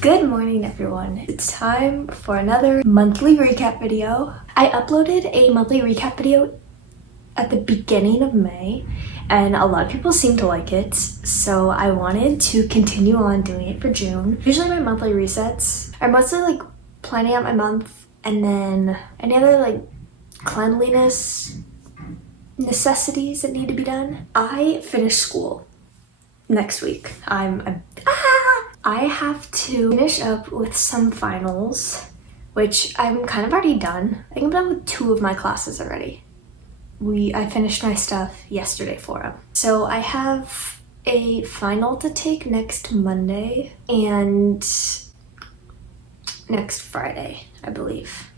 Good morning, everyone. It's time for another monthly recap video. I uploaded a monthly recap video at the beginning of May, and a lot of people seem to like it, so I wanted to continue on doing it for June. Usually my monthly resets are mostly like planning out my month and then any other like cleanliness necessities that need to be done. I finish school next week. I have to finish up with some finals, which I'm kind of already done. I think I'm done with 2 of my classes already. I finished my stuff yesterday for them. So I have a final to take next Monday and next Friday, I believe.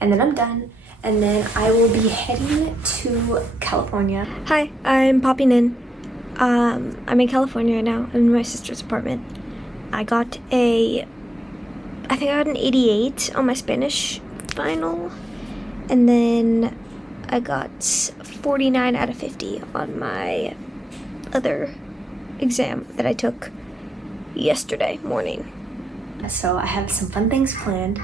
And then I'm done. And then I will be heading to California. Hi, I'm popping in. I'm in California right now in my sister's apartment. I got an 88 on my Spanish final, and then I got 49 out of 50 on my other exam that I took yesterday morning. So I have some fun things planned,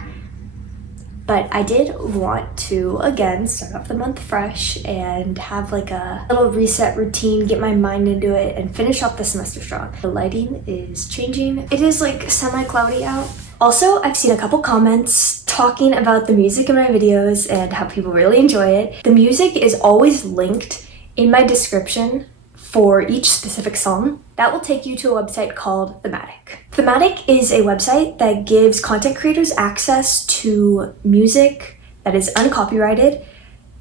but I did want to, again, start off the month fresh and have like a little reset routine, get my mind into it, and finish off the semester strong. The lighting is changing. It is like semi-cloudy out. Also, I've seen a couple comments talking about the music in my videos and how people really enjoy it. The music is always linked in my description for each specific song. That will take you to a website called THEMATIC. THEMATIC is a website that gives content creators access to music that is uncopyrighted.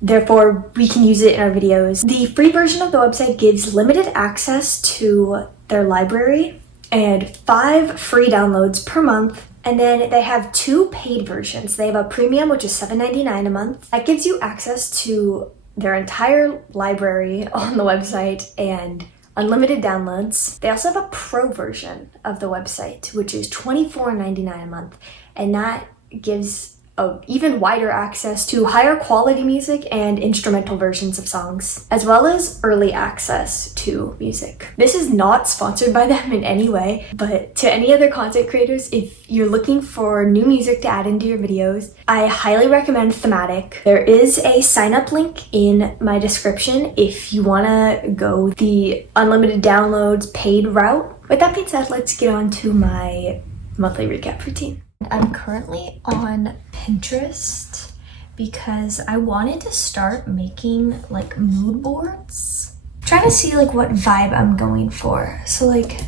Therefore, we can use it in our videos. The free version of the website gives limited access to their library and 5 free downloads per month. And then they have 2 paid versions. They have a premium, which is $7.99 a month. That gives you access to their entire library on the website and unlimited downloads. They also have a pro version of the website, which is $24.99 a month. And that gives even wider access to higher quality music and instrumental versions of songs, as well as early access to music. This is not sponsored by them in any way, but to any other content creators, if you're looking for new music to add into your videos, I highly recommend THEMATIC. There is a sign-up link in my description if you wanna go the unlimited downloads paid route. With that being said, let's get on to my monthly recap routine. I'm currently on Pinterest because I wanted to start making like mood boards. I'm trying to see like what vibe I'm going for. So like,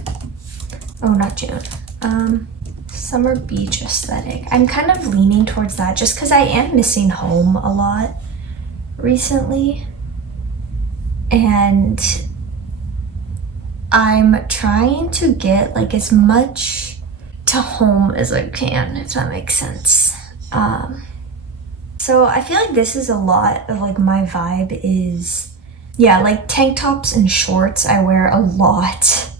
oh, not June. Summer beach aesthetic. I'm kind of leaning towards that just because I am missing home a lot recently. And I'm trying to get like as much to home as I can, if that makes sense. So I feel like this is a lot of like my vibe is, yeah, like tank tops and shorts I wear a lot.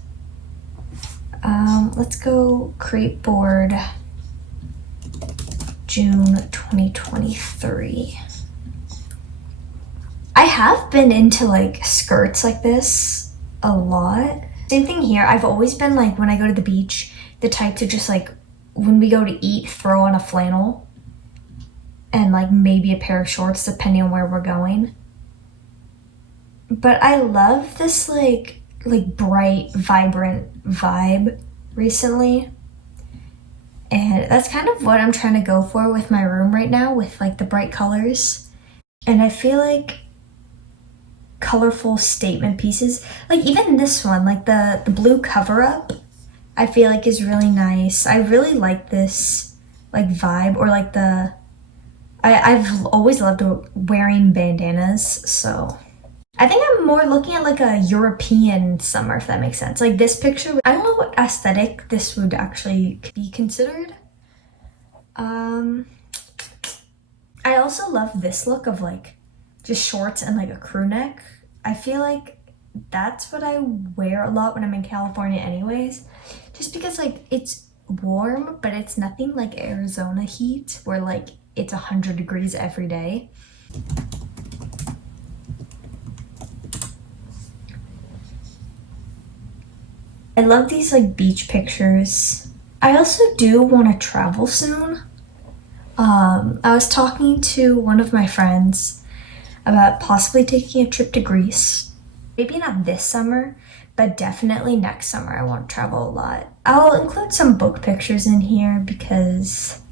Let's go create board June 2023. I have been into like skirts like this a lot. Same thing here. I've always been like, when I go to the beach, the type to just like, when we go to eat, throw on a flannel and like maybe a pair of shorts depending on where we're going. But I love this like bright, vibrant vibe recently. And that's kind of what I'm trying to go for with my room right now, with like the bright colors. And I feel like colorful statement pieces, like even this one, like the blue cover up, I feel like is really nice. I really like this like vibe, or like I've always loved wearing bandanas, so I think I'm more looking at like a European summer, if that makes sense. Like this picture, I don't know what aesthetic this would actually be considered. I also love this look of like just shorts and like a crew neck. I feel like that's what I wear a lot when I'm in California anyways, just because like it's warm, but it's nothing like Arizona heat where like it's 100 degrees every day. I love these like beach pictures I also do want to travel soon. I was talking to one of my friends about possibly taking a trip to Greece. Maybe not this summer, but definitely next summer. I want to travel a lot. I'll include some book pictures in here because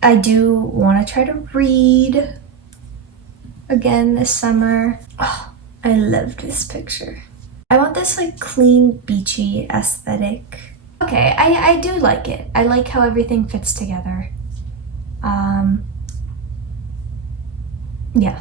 I do want to try to read again this summer. Oh, I love this picture. I want this like clean, beachy aesthetic. Okay, I do like it. I like how everything fits together. Yeah,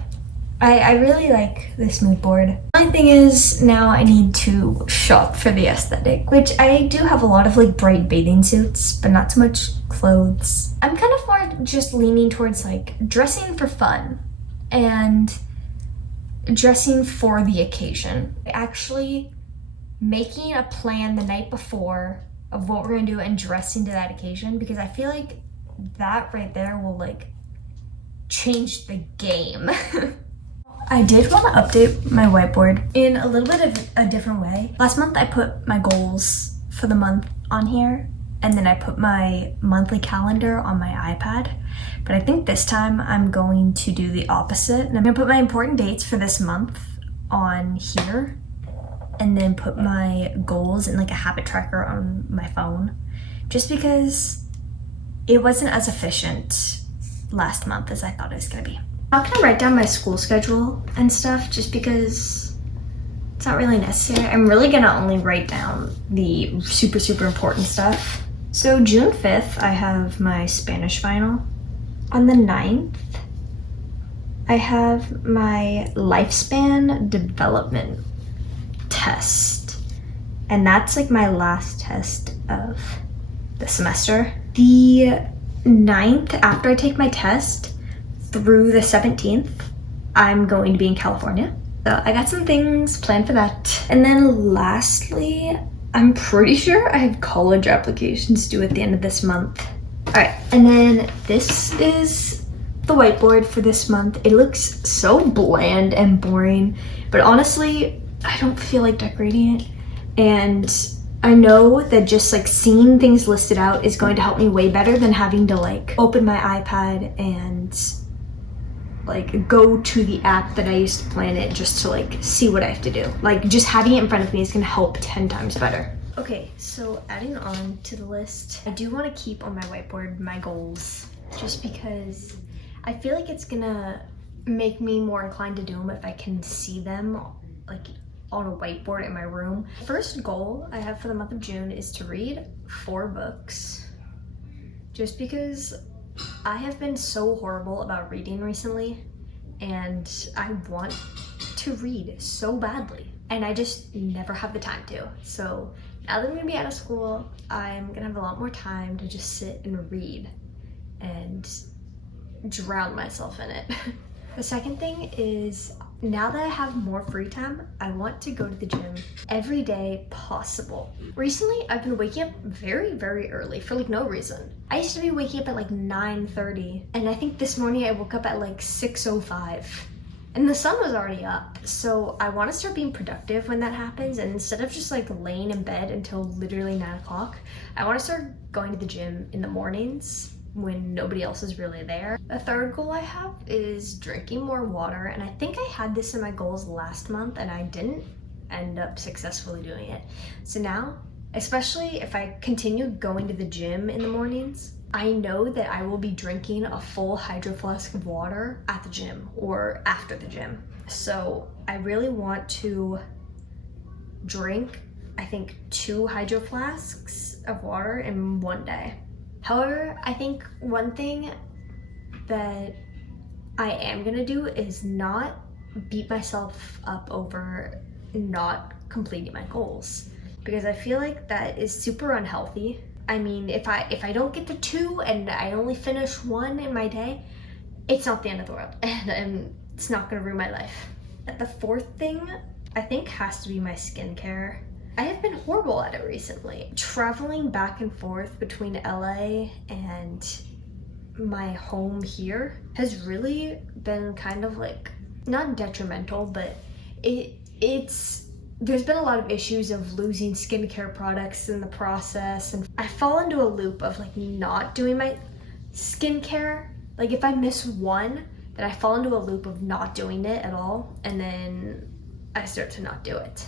I really like this mood board. The only thing is now I need to shop for the aesthetic, which I do have a lot of like bright bathing suits, but not so much clothes. I'm kind of more just leaning towards like dressing for fun and dressing for the occasion. Actually making a plan the night before of what we're gonna do and dressing to that occasion, because I feel like that right there will like change the game. I did want to update my whiteboard in a little bit of a different way. Last month I put my goals for the month on here, and then I put my monthly calendar on my iPad. But I think this time I'm going to do the opposite, and I'm gonna put my important dates for this month on here, and then put my goals in like a habit tracker on my phone, just because it wasn't as efficient last month as I thought it was gonna be. I'm not gonna write down my school schedule and stuff just because it's not really necessary. I'm really gonna only write down the super important stuff. So June 5th, I have my Spanish final. On the 9th, I have my lifespan development test. And that's like my last test of the semester. The 9th, after I take my test, through the 17th, I'm going to be in California. So I got some things planned for that. And then lastly, I'm pretty sure I have college applications due at the end of this month. All right, and then this is the whiteboard for this month. It looks so bland and boring, but honestly, I don't feel like decorating it. And I know that just like seeing things listed out is going to help me way better than having to like open my iPad and like go to the app that I used to plan it just to like see what I have to do. Like just having it in front of me is gonna help 10 times better. Okay, so adding on to the list, I do want to keep on my whiteboard my goals just because I feel like it's gonna make me more inclined to do them if I can see them like on a whiteboard in my room. First goal I have for the month of June is to read 4 books, just because I have been so horrible about reading recently and I want to read so badly and I just never have the time to. So now that I'm gonna be out of school, I'm gonna have a lot more time to just sit and read and drown myself in it. The second thing is, now that I have more free time, I want to go to the gym every day possible. Recently, I've been waking up very early for like no reason. I used to be waking up at like 9:30, and I think this morning I woke up at like 6:05. And the sun was already up, so I want to start being productive when that happens, and instead of just like laying in bed until literally 9 o'clock, I want to start going to the gym in the mornings when nobody else is really there. A third goal I have is drinking more water, and I think I had this in my goals last month and I didn't end up successfully doing it. So now, especially if I continue going to the gym in the mornings, I know that I will be drinking a full hydro flask of water at the gym or after the gym. So I really want to drink, I think, 2 hydro flasks of water in one day. However, I think one thing that I am gonna do is not beat myself up over not completing my goals, because I feel like that is super unhealthy. I mean, if I don't get to 2 and I only finish 1 in my day, it's not the end of the world, and it's not gonna ruin my life. The fourth thing I think has to be my skincare. I have been horrible at it recently. Traveling back and forth between LA and my home here has really been kind of like, not detrimental, but it's there's been a lot of issues of losing skincare products in the process, and I fall into a loop of like not doing my skincare. Like if I miss one, then I fall into a loop of not doing it at all, and then I start to not do it.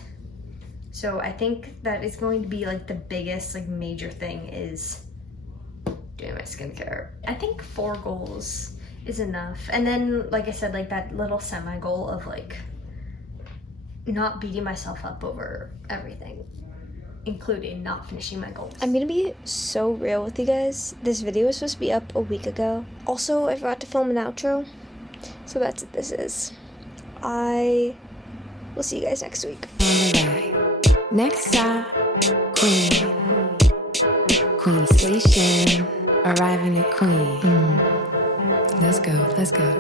So I think that is going to be like the biggest like major thing is doing my skincare. I think 4 goals is enough. And then like I said, like that little semi goal of like not beating myself up over everything, including not finishing my goals. I'm gonna be so real with you guys. This video was supposed to be up a week ago. Also, I forgot to film an outro, so that's what this is. I will see you guys next week. Next stop, Queen Station. Arriving at Queen. Let's go.